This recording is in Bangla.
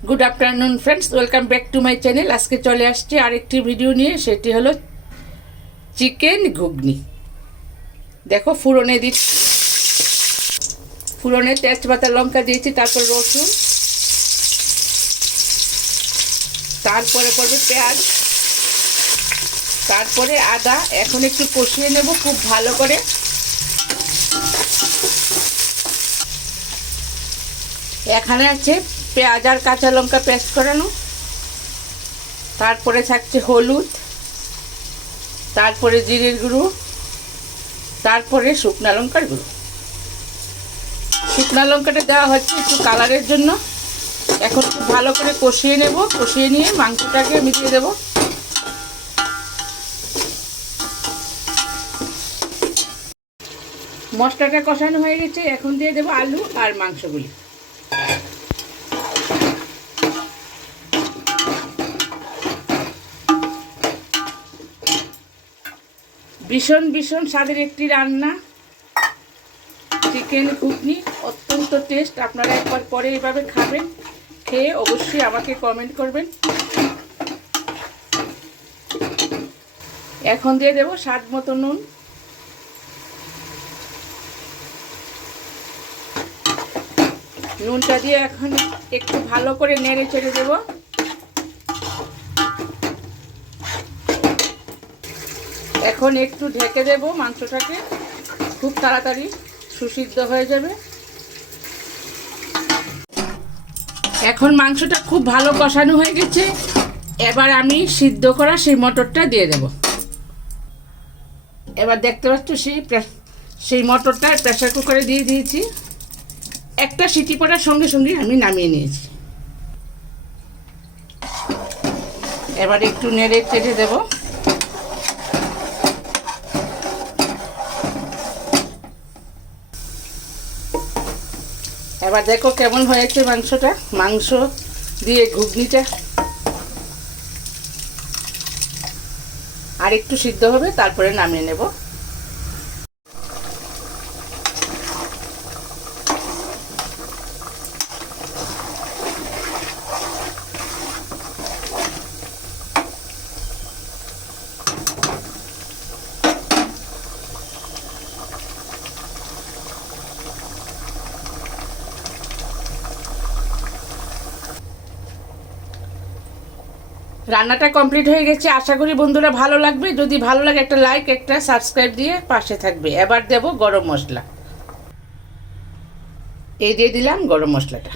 Good afternoon friends, welcome back to my channel. आज के चले आसছি আরেকটি ভিডিও নিয়ে, সেটি হলো চিকেন ঘুগনি। দেখো ফুরনে দিচ্ছি, ফুরনে তেজপাতা লঙ্কা দিয়েছি, তারপর রসুন, তারপরে পড়বে পেঁয়াজ, তারপরে আদা। এখন একটু কষিয়ে নেব খুব ভালো করে। এখানে আছে পেঁয়াজ আর কাঁচা লঙ্কা পেস্ট করানো, তারপরে থাকছে হলুদ, তারপরে জিরের গুঁড়ো, তারপরে শুকনা লঙ্কার গুঁড়ো। শুকনা লঙ্কাটা দেওয়া হচ্ছে একটু কালারের জন্য। এখন খুব ভালো করে কষিয়ে নেব, কষিয়ে নিয়ে মাংসটাকে আমি দিয়ে দেবো। মশলাটা কষানো হয়ে গেছে, এখন দিয়ে দেবো আলু আর মাংসগুলি। ভীষণ ভীষণ স্বাদের একটি রান্না চিকেন ঘুগনি, অত্যন্ত টেস্ট। আপনারা একবার পরে এইভাবে খাবেন, খেয়ে অবশ্যই আমাকে কমেন্ট করবেন। এখন দিয়ে দেবো স্বাদ মতো নুন, নুনটা দিয়ে এখন একটু ভালো করে নেড়ে চেড়ে দেবো। এখন একটু ঢেকে দেব মাংসটাকে, খুব তাড়াতাড়ি সুসিদ্ধ হয়ে যাবে। এখন মাংসটা খুব ভালো কষানো হয়ে গেছে, এবার আমি সিদ্ধ করা সেই মটরটা দিয়ে দেব। এবার দেখতে পাচ্ছ সেই মটরটা প্রেসার কুকারে দিয়ে দিয়েছি। একটা সিটি পড়ার সঙ্গে সঙ্গে আমি নামিয়ে নিয়েছি। এবার একটু নেড়ে চেড়ে দেবো। এবার দেখো কেমন হয়েছে মাংসটা, মাংস দিয়ে ঘুগনিটা। আর একটু সিদ্ধ হবে, তারপরে নামিয়ে নেব। রান্নাটা কমপ্লিট হয়ে গেছে। আশা করি বন্ধুরা ভালো লাগবে। যদি ভালো লাগে একটা লাইক, একটা সাবস্ক্রাইব দিয়ে পাশে থাকবে। এবার দেব গরম মশলা, এই দিয়ে দিলাম গরম মশলাটা।